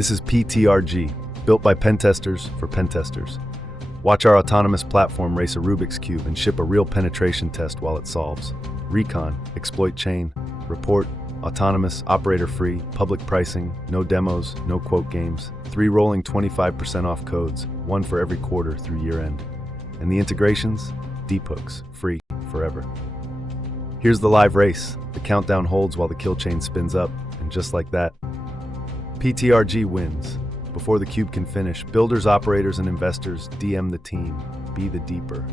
This is PTRG, built by Pentesters for Pentesters. Watch our autonomous platform race a Rubik's Cube and ship a real penetration test while it solves. Recon, exploit chain, report, autonomous, operator-free, public pricing, no demos, no quote games, 3 rolling 25% off codes, 1 for every quarter through year-end. And the integrations? Deep hooks, free, forever. Here's the live race. The countdown holds while the kill chain spins up, and just like that, PTRG wins. Before the cube can finish, builders, operators, and investors DM the team, be the deeper.